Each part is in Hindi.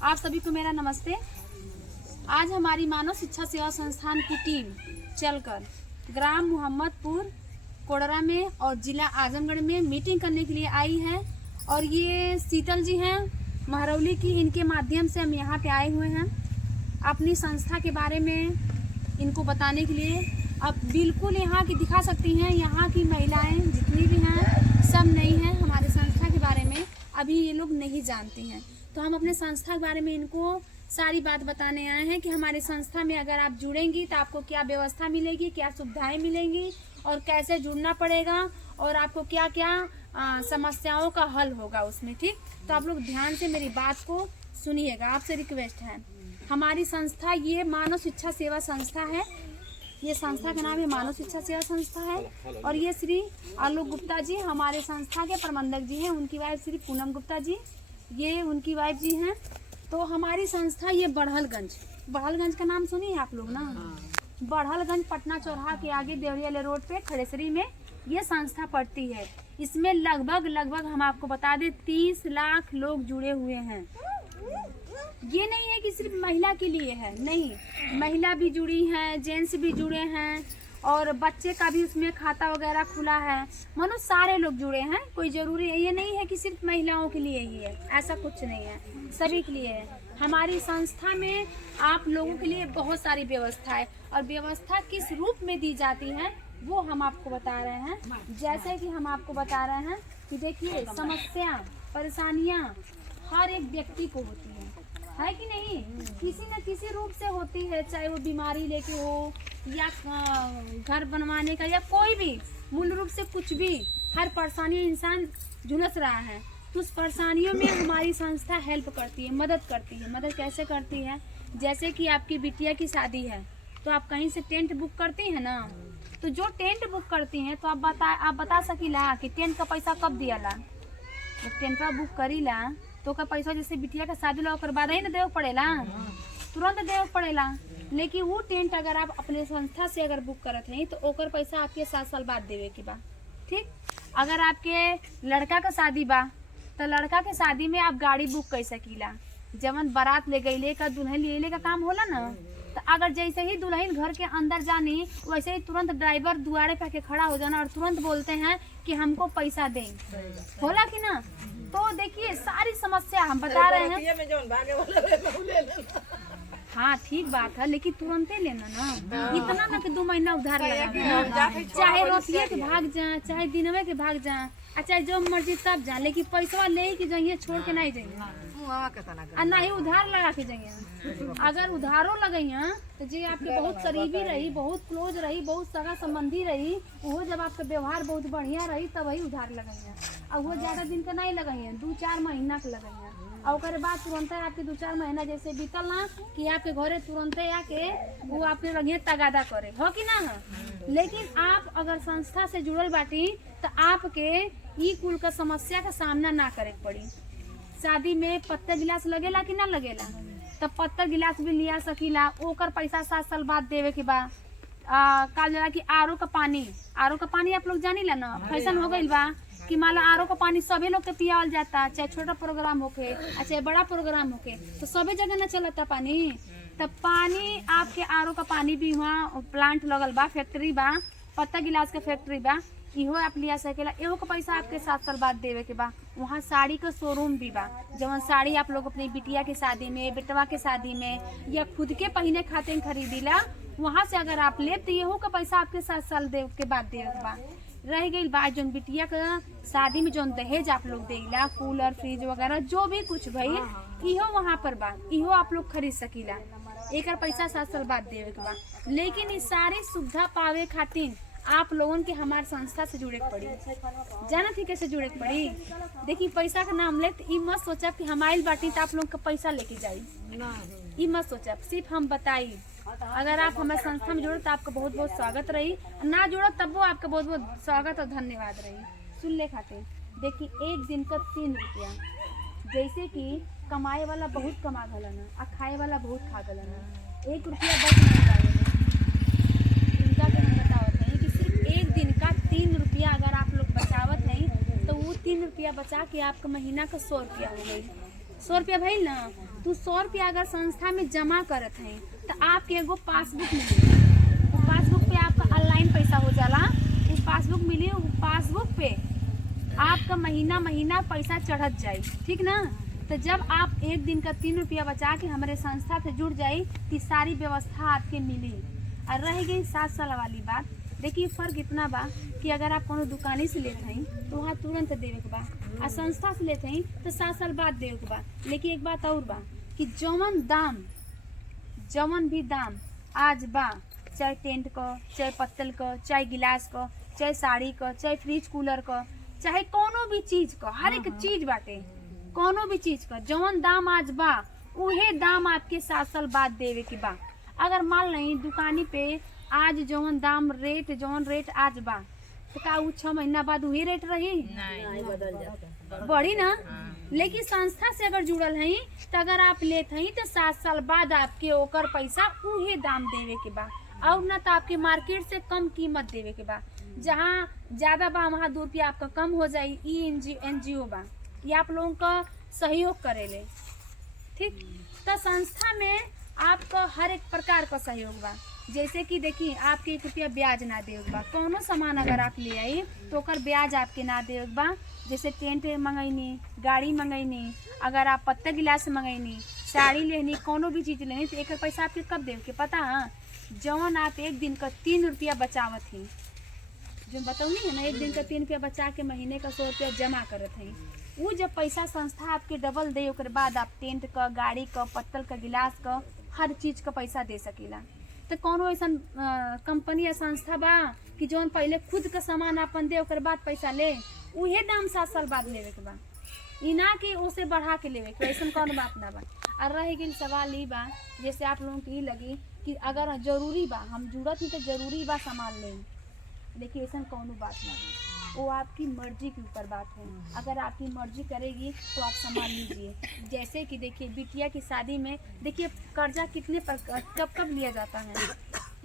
आप सभी को मेरा नमस्ते। आज हमारी मानव शिक्षा सेवा संस्थान की टीम चलकर ग्राम मोहम्मदपुर कोडरा में और जिला आजमगढ़ में मीटिंग करने के लिए आई है। और ये शीतल जी हैं महरौली की, इनके माध्यम से हम यहाँ पे आए हुए हैं अपनी संस्था के बारे में इनको बताने के लिए। अब बिल्कुल यहाँ की दिखा सकती हैं, यहाँ की महिलाएं जितनी भी हैं सब नई हैं, हमारे संस्था के बारे में अभी ये लोग नहीं जानती हैं। तो हम अपने संस्था के बारे में इनको सारी बात बताने आए हैं कि हमारी संस्था में अगर आप जुड़ेंगी तो आपको क्या व्यवस्था मिलेगी, क्या सुविधाएं मिलेंगी और कैसे जुड़ना पड़ेगा और आपको क्या क्या समस्याओं का हल होगा उसमें। ठीक, तो आप लोग ध्यान से मेरी बात को सुनिएगा, आपसे रिक्वेस्ट है। हमारी संस्था ये मानव शिक्षा सेवा संस्था है, ये संस्था का नाम है मानव शिक्षा सेवा संस्था है। और ये श्री आलोक गुप्ता जी हमारे संस्था के प्रबंधक जी हैं, उनकी वाइफ श्री पूनम गुप्ता जी, ये उनकी वाइफ जी हैं। तो हमारी संस्था ये बढ़लगंज का नाम सुनिए आप लोग ना। बढ़लगंज पटना चौराहा के आगे देवरिया रोड पे खड़ेसरी में ये संस्था पड़ती है। इसमें लगभग हम आपको बता दें 30 लाख लोग जुड़े हुए हैं। ये नहीं है कि सिर्फ महिला के लिए है, नहीं, महिला भी जुड़ी है, जेंट्स भी जुड़े हैं और बच्चे का भी उसमें खाता वगैरह खुला है। मानो सारे लोग जुड़े हैं, कोई जरूरी है, ये नहीं है कि सिर्फ महिलाओं के लिए ही है, ऐसा कुछ नहीं है, सभी के लिए है। हमारी संस्था में आप लोगों के लिए बहुत सारी व्यवस्था है और व्यवस्था किस रूप में दी जाती है वो हम आपको बता रहे हैं। जैसे कि हम आपको बता रहे हैं कि देखिए समस्या परेशानियां हर एक व्यक्ति को होती है कि नहीं, किसी न किसी रूप से होती है, चाहे वो बीमारी लेके हो या घर बनवाने का या कोई भी मूल रूप से कुछ भी, हर परेशानी इंसान झुलस रहा है। तो उस परेशानियों में हमारी संस्था हेल्प करती है, मदद करती है। मदद कैसे करती है? जैसे कि आपकी बिटिया की शादी है तो आप कहीं से टेंट बुक करती हैं ना, तो जो टेंट बुक करती हैं तो आप बता सकीला कि टेंट का पैसा कब दियाला। जब टेंटवा बुक करीला तो का पैसा जैसे बिटिया का शादी ला ओकर बाद ही ना देव पड़ेला, तुरंत देव पड़ेला। लेकिन वो टेंट अगर आप अपने संस्था से अगर बुक करत हैं तो ओकर पैसा आपके 7 साल बाद देवे के बा। ठीक, अगर आपके लड़का का शादी बा तो लड़का के शादी में आप गाड़ी बुक कर सकीला। जवन बारात ले गईले का दुल्हन ले का काम होला ना, तो अगर जैसे ही दुल्हन घर के अंदर जानी वैसे ही तुरंत ड्राइवर दुआरे पे के खड़ा हो जाना और तुरंत बोलते हैं कि हमको पैसा दें, होला कि ना। तो देखिए सारी समस्या हम बता रहे हैं। हाँ ठीक बात है, लेकिन तुरंत ही लेना ना, इतना ना कि 2 महीना उधार लगा, चाहे रोटिए के भाग जाए, चाहे दिनवे के भाग जाए, चाहे जो मर्जी तब जाए, लेकिन पैसा ले के जाइए, छोड़ के नहीं जाइए और ना ही उधार लगा के जाइए। अगर उधारों लगाइए तो जी आपके बहुत करीबी रही, बहुत क्लोज रही, बहुत सगा संबंधी रही, वो जब आपका व्यवहार बहुत बढ़िया रही तब ही उधार लगाइए। और वो ज्यादा दिन का नहीं लगाइए, 2-4 महीना के लगाइए। और उसके बाद तुरंत आपके 2-4 महीना जैसे बीतल ना कि आपके घरे तुरंत आके वो आपके लगे तगादा करे, हो कि ना है। लेकिन आप अगर संस्था से जुड़ल बाटी तो आपके ई कुल का समस्या का सामना ना करे पड़ी। शादी में पत्ता गिलास लगेला कि ना लगेला, तब पत्ता गिलास भी लिया सकीला, ओकर पैसा 7 साल बाद देवे के बाद। काल जला कि आरो का पानी आप लोग जानी ला ना, फैशन हो गई बा कि मान लो आरो का पानी सभी लोग के पियावल जाता, चाहे छोटा प्रोग्राम होके चाहे बड़ा प्रोग्राम होके, तो सभी जगह न चलता पानी। तब पानी आपके आरो का पानी भी वहाँ प्लांट लगल बा, फैक्ट्री बा, पत्ता गिलास के फैक्ट्री बा, इहो आप लिया सकेला। एहो का पैसा आपके 7 साल बाद देवे के बा। वहाँ साड़ी का शोरूम भी बा, जवन साड़ी आप लोग अपनी बिटिया के शादी में, बेटवा के शादी में या खुद के पहने खातिर खरीदीला, वहाँ से अगर आप ले तो इहो का पैसा आपके 7 साल देव के बाद देवे के बा। रह गई बात जौन बिटिया का शादी में जौन दहेज आप लोग देला, कूलर फ्रिज वगैरह जो भी कुछ भई, इहो वहाँ पर बा, इहो आप लोग खरीद सकीला। एक पैसा 7 साल बाद देवे के बा। लेकिन इस सारी सुविधा पावे खातिर आप लोगों के हमारे संस्था से जुड़े के पड़ी। जाना थी कैसे जुड़े के पड़ी? देखिए पैसा का नाम ले तो मत सोचा कि हमारी बाटी तो आप लोग का पैसा लेके जाई, ये मत सोचा, सिर्फ हम बताई। अगर आप हमारे संस्था में जुड़े तो आपका बहुत बहुत स्वागत रही, ना जुड़ो तब वो आपका बहुत बहुत स्वागत और धन्यवाद रही। सुन ले खाते देखिए 1 दिन का 3 रुपया, जैसे कि कमाए वाला बहुत कमा गलना और खाए वाला बहुत खा गलना। 1 रुपया बच नहीं पाएगा। इनका तो हम बतावत हैं कि सिर्फ 1 दिन का 3 रुपया अगर आप लोग बचावत नहीं तो वो 3 रुपया बचा के आपका महीना का 100 रुपया हो गई। 100 रुपया भइल ना, तू 100 रुपया अगर संस्था में जमा करत है तो आपके एगो पासबुक मिली। वो पासबुक पे आपका ऑनलाइन पैसा हो जाला। वो पासबुक मिली, वो पासबुक पे आपका महीना महीना पैसा चढ़त जाई, ठीक ना। तो जब आप एक दिन का 3 रुपया बचा के हमारे संस्था से जुड़ जाई तो सारी व्यवस्था आपके मिली। और रह गई 7 साल वाली बात, देखिए फर्क इतना बा कि अगर आप कोनो दुकानी से लेते हैं तो वहाँ तुरंत देवे के बा, और संस्था से लेते हैं तो 7 साल बाद देवे के बा। लेकिन एक बात और बा कि जौन भी दाम आज बा, चाहे टेंट का, चाहे पत्तल का, चाहे गिलास का, चाहे साड़ी का, चाहे फ्रिज कूलर का, चाहे कोनो भी चीज का, हर एक चीज बाटे, कोनो भी चीज का जौन दाम आज बा उहे दाम आपके 7 साल बाद देवे के बा। अगर मान ली दुकानी पे आज जौन दाम जौन रेट आज बा तो का उ 6 महीना बाद वही रेट रही? नहीं, बदल जाता, बढ़ी ना। लेकिन संस्था से अगर जुड़ल है तो अगर आप लेते हैं तो 7 साल बाद आपके ओकर पैसा उहे दाम देवे के बा, और ना तो आपके मार्केट से कम कीमत देवे के बा। जहाँ ज्यादा बा वहाँ 2 रुपया आपका कम हो जाये। एनजीओ बा, ये आप लोगों का सहयोग करेले, ठीक। तो संस्था में आपका हर एक प्रकार का सहयोग बा। जैसे कि देखिए आपके 1 रुपया ब्याज ना देवे बा, कोनो सामान अगर आप ले आई तो ओकर ब्याज आपके ना देवे बा। जैसे टेंट मंगैनी, गाड़ी मंगैनी, अगर आप पत्ता गिलास मंगैनी, साड़ी लेनी, कोनो भी चीज लेनी तो एक पैसा आपके कब देवे के पता है? जौन आप एक दिन का 3 रुपया बचावत ही, जो बताऊनी है ना, एक दिन का 3 रुपया बचा के महीने का 100 रुपया जमा करत है, वो जब पैसा संस्था आपके डबल दे ओकर बाद आप टेंट का, गाड़ी का, पत्तल का, गिलास का, हर चीज का पैसा दे सकीला। तो कौनो ऐसा कंपनी या संस्था बा कि जौन पहले खुद का सामान अपन दे ओकर बाद पैसा ले, उहे दाम 7 साल बाद लेवे के बा, ई ना कि उसे बढ़ा के लेवे के, ऐसा कौन बात ना बा। और रह गई सवाल ई बा, जैसे आप लोगों को ई लगी कि अगर जरूरी बा, हम जुड़त ही तो जरूरी बा सामान लें, लेकिन ऐसा कौनो बात ना बा, वो आपकी मर्जी के ऊपर बात है। अगर आपकी मर्जी करेगी तो आप सामान लीजिए। जैसे कि देखिए बिटिया की शादी में देखिए कर्जा कितने कब लिया जाता है।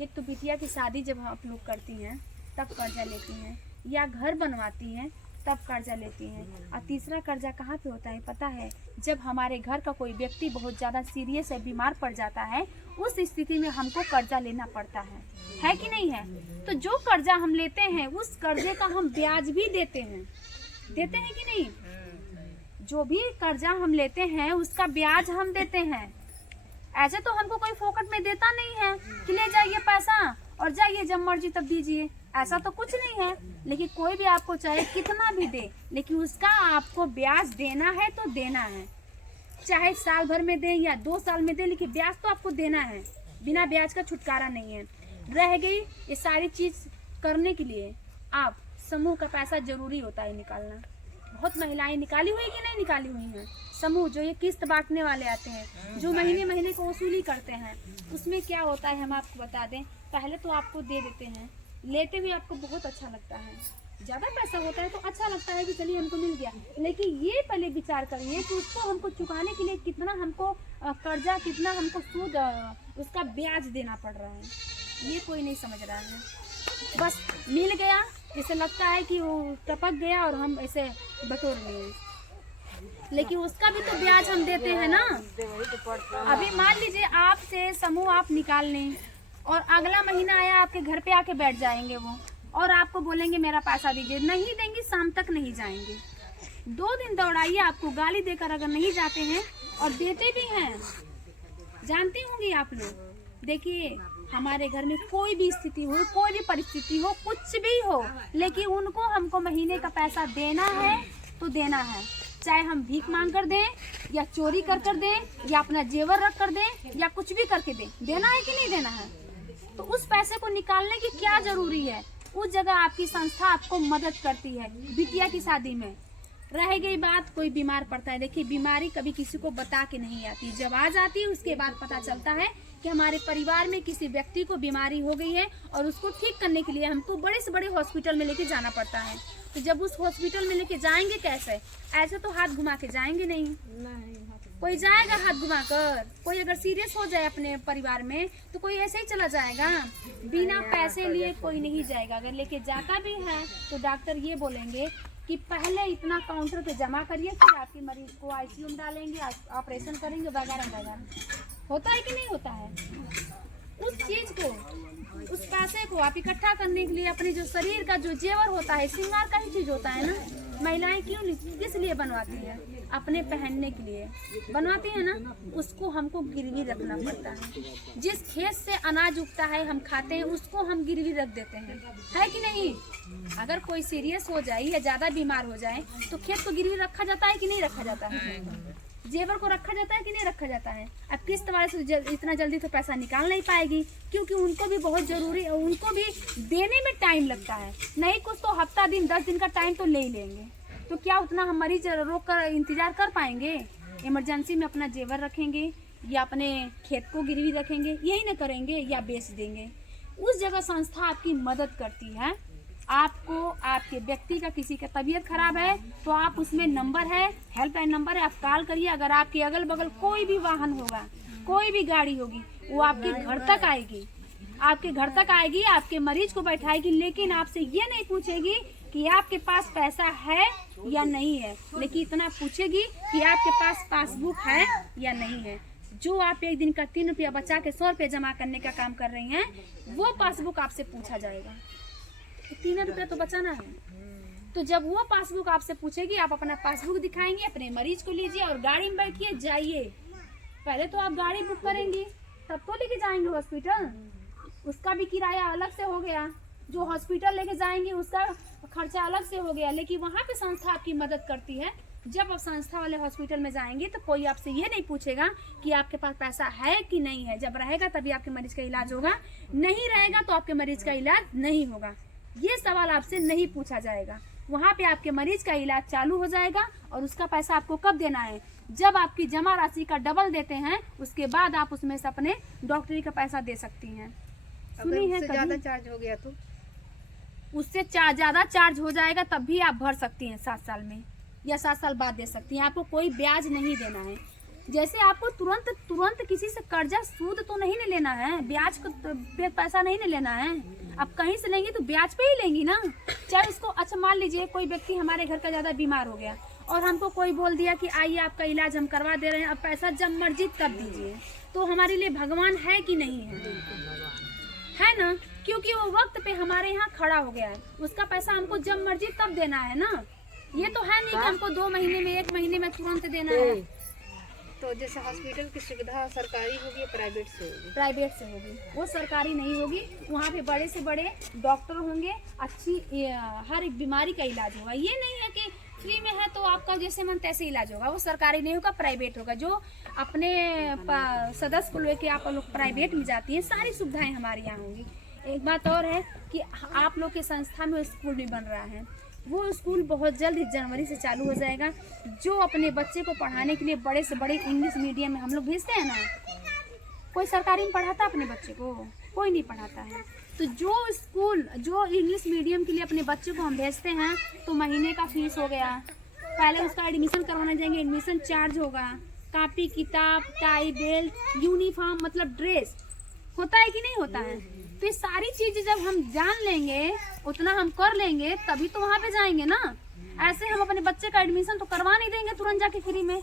एक तो बिटिया की शादी जब आप लोग करती हैं तब कर्जा लेती हैं, या घर बनवाती हैं तब कर्जा लेती हैं, और तीसरा कर्जा कहाँ पे होता है पता है? जब हमारे घर का कोई व्यक्ति बहुत ज़्यादा सीरियस है, बीमार पड़ जाता है, उस स्थिति में हमको कर्जा लेना पड़ता है कि नहीं है? तो जो कर्जा हम लेते हैं उस कर्जे का हम ब्याज भी देते हैं कि नहीं? जो भी कर्जा हम लेते हैं उसका ब्याज हम देते हैं। ऐसे तो हमको कोई फोकट में देता नहीं है कि ले जाइए पैसा और जाइए जब मर्जी तब दीजिए, ऐसा तो कुछ नहीं है। लेकिन कोई भी आपको चाहे कितना भी दे, लेकिन उसका आपको ब्याज देना है तो देना है, चाहे साल भर में दे या 2 साल में दे, लेकिन ब्याज तो आपको देना है। बिना ब्याज का छुटकारा नहीं है। रह गई ये सारी चीज करने के लिए आप समूह का पैसा जरूरी होता है निकालना। बहुत महिलाएं निकाली हुई कि नहीं निकाली हुई हैं समूह, जो ये किस्त बांटने वाले आते हैं, जो महीने महीने को वसूली करते हैं, उसमें क्या होता है हम आपको बता दें। पहले तो आपको दे देते हैं, लेते हुए आपको बहुत अच्छा लगता है, ज़्यादा पैसा होता है तो अच्छा लगता है कि चलिए हमको मिल गया, लेकिन ये पहले विचार करिए कि उसको हमको चुकाने के लिए कितना हमको कर्जा, कितना हमको सूद, उसका ब्याज देना पड़ रहा है, ये कोई नहीं समझ रहा है। बस मिल गया, जैसे लगता है कि वो टपक गया और हम ऐसे बटोर लिए, लेकिन उसका भी तो ब्याज हम देते हैं ना। अभी मान लीजिए आपसे समूह आप निकाल लें और अगला महीना आया आपके घर पे आके बैठ जाएंगे वो, और आपको बोलेंगे मेरा पैसा दीजिए, नहीं देंगे, शाम तक नहीं जाएंगे। 2 दिन दौड़ाइए, आपको गाली देकर अगर नहीं जाते हैं, और देते भी हैं, जानती होंगी आप लोग। देखिए हमारे घर में कोई भी स्थिति हो, कोई भी परिस्थिति हो, कुछ भी हो, लेकिन उनको हमको महीने का पैसा देना है तो देना है, चाहे हम भीख मांग कर दें या चोरी कर दें या अपना जेवर रख कर दें या कुछ भी करके दें, देना है कि नहीं देना है। तो उस पैसे को निकालने की क्या जरूरी है? उस जगह आपकी संस्था आपको मदद करती है। बिटिया की शादी में रह गई बात, कोई बीमार पड़ता है, देखिए बीमारी कभी किसी को बता के नहीं आती, जब आ जाती है उसके बाद पता चलता है कि हमारे परिवार में किसी व्यक्ति को बीमारी हो गई है, और उसको ठीक करने के लिए हमको बड़े से बड़े हॉस्पिटल में लेके जाना पड़ता है। तो जब उस हॉस्पिटल में लेके जाएंगे कैसे? ऐसे तो हाथ घुमा के जाएंगे नहीं, कोई जाएगा हाथ घुमा कर? कोई अगर सीरियस हो जाए अपने परिवार में तो कोई ऐसे ही चला जाएगा? बिना पैसे लिए कोई नहीं जाएगा। अगर लेके जाता भी है तो डॉक्टर ये बोलेंगे कि पहले इतना काउंटर पे जमा करिए, फिर आपके मरीज को आईसीयू में डालेंगे, ऑपरेशन करेंगे वगैरह वगैरह। होता है कि नहीं होता है? उस चीज को, उस पैसे को आप इकट्ठा करने के लिए अपने जो शरीर का जो जेवर होता है, श्रृंगार का ही चीज होता है ना, महिलाएं किस लिए बनवाती है? अपने पहनने के लिए बनवाती है ना। उसको हमको गिरवी रखना पड़ता है। जिस खेत से अनाज उगता है हम खाते हैं, उसको हम गिरवी रख देते हैं, है कि नहीं? अगर कोई सीरियस हो जाए या ज्यादा बीमार हो जाए तो खेत को गिरवी रखा जाता है कि नहीं रखा जाता है? जेवर को रखा जाता है कि नहीं रखा जाता है? अब किस्त वाले से इतना जल्दी तो पैसा निकाल नहीं पाएगी, क्योंकि उनको भी बहुत जरूरी है, उनको भी देने में टाइम लगता है। नहीं कुछ तो हफ्ता दिन 10 दिन का टाइम तो ले ही लेंगे। तो क्या उतना हम मरीज रोक कर इंतजार कर पाएंगे? इमरजेंसी में अपना जेवर रखेंगे या अपने खेत को गिरवी रखेंगे? यही ना करेंगे या बेच देंगे। उस जगह संस्था आपकी मदद करती है। आपको आपके व्यक्ति का किसी का तबीयत खराब है तो आप उसमें नंबर है, हेल्पलाइन नंबर है, आप कॉल करिए। अगर आपके अगल बगल कोई भी वाहन होगा, कोई भी गाड़ी होगी, वो आपके घर तक आएगी, आपके घर तक आएगी, आपके मरीज को बैठाएगी, लेकिन आपसे ये नहीं पूछेगी कि आपके पास पैसा है या नहीं है, लेकिन इतना पूछेगी कि आपके पास पासबुक है या नहीं है। जो आप एक दिन का 3 रुपया बचा के 100 रुपया जमा करने का काम कर रही हैं, वो पासबुक आपसे पूछा जाएगा। 3 रुपया तो बचाना है। तो जब वो पासबुक आपसे पूछेगी, आप अपना पासबुक दिखाएंगे, अपने मरीज को लीजिए और गाड़ी में बैठिए, जाइए। पहले तो आप गाड़ी बुक करेंगी, तब तो लेके जाएंगे हॉस्पिटल। उसका भी किराया अलग से हो गया। जो हॉस्पिटल लेके जाएंगे उसका खर्चा अलग से हो गया। लेकिन वहाँ पे संस्था आपकी मदद करती है। जब आप संस्था वाले हॉस्पिटल में जाएंगे तो कोई आपसे ये नहीं पूछेगा कि आपके पास पैसा है कि नहीं है। जब रहेगा तभी आपके मरीज का इलाज होगा, नहीं रहेगा तो आपके मरीज का इलाज नहीं होगा। ये सवाल आपसे नहीं पूछा जाएगा। वहाँ पे आपके मरीज का इलाज चालू हो जाएगा। और उसका पैसा आपको कब देना है? जब आपकी जमा राशि का डबल देते हैं, उसके बाद आप उसमें से अपने डॉक्टरी का पैसा दे सकती हैं। सुनी है? ज्यादा चार्ज हो गया तो उससे ज्यादा चार्ज हो जाएगा, तब भी आप भर सकती हैं 7 साल में या 7 साल बाद दे सकती हैं। आपको कोई ब्याज नहीं देना है। जैसे आपको तुरंत किसी से कर्जा सूद तो नहीं लेना है, ब्याज को पैसा नहीं लेना है। अब कहीं से लेंगी तो ब्याज पे ही लेंगी ना। चाहे उसको, अच्छा मान लीजिए कोई व्यक्ति हमारे घर का ज्यादा बीमार हो गया और हमको कोई बोल दिया कि आइए आपका इलाज हम करवा दे रहे हैं, अब पैसा जब मर्जी तब दीजिए, तो हमारे लिए भगवान है कि नहीं है? है ना? क्योंकि वो वक्त पे हमारे यहाँ खड़ा हो गया है। उसका पैसा हमको जब मर्जी तब देना है ना। ये तो है नहीं कि हमको 2 महीने में 1 महीने में तुरंत देना है। तो जैसे हॉस्पिटल की सुविधा सरकारी होगी, प्राइवेट से होगी? प्राइवेट से होगी, वो सरकारी नहीं होगी। वहाँ पे बड़े से बड़े डॉक्टर होंगे, अच्छी हर एक बीमारी का इलाज होगा। ये नहीं है कि फ्री में है तो आपका जैसे मन तैसे इलाज होगा। वो सरकारी नहीं होगा, प्राइवेट होगा। जो अपने सदस्य को लेके आप लोग प्राइवेट में जाती हैं, सारी सुविधाएं हमारे यहाँ होंगी। एक बात और है कि आप लोग के संस्था में स्कूल भी बन रहा है। वो स्कूल बहुत जल्द जनवरी से चालू हो जाएगा। जो अपने बच्चे को पढ़ाने के लिए बड़े से बड़े इंग्लिश मीडियम में हम लोग भेजते हैं ना, कोई सरकारी में पढ़ाता अपने बच्चे को? कोई नहीं पढ़ाता है। तो जो स्कूल, जो इंग्लिश मीडियम के लिए अपने बच्चे को हम भेजते हैं, तो महीने का फीस हो गया, पहले उसका एडमिशन करवाने जाएंगे, एडमिशन चार्ज होगा, कापी किताब, टाई बेल्ट, यूनिफॉर्म, मतलब ड्रेस होता है कि नहीं होता है? तो ये सारी चीजें जब हम जान लेंगे, उतना हम कर लेंगे, तभी तो वहाँ पे जाएंगे ना। ऐसे हम अपने बच्चे का एडमिशन तो करवा नहीं देंगे तुरंत जाके फ्री में।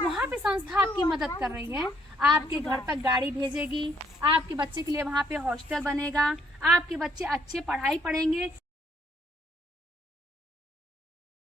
वहाँ पे संस्था आपकी मदद कर रही है। आपके घर तक गाड़ी भेजेगी, आपके बच्चे के लिए वहाँ पे हॉस्टल बनेगा, आपके बच्चे अच्छे पढ़ाई पढ़ेंगे।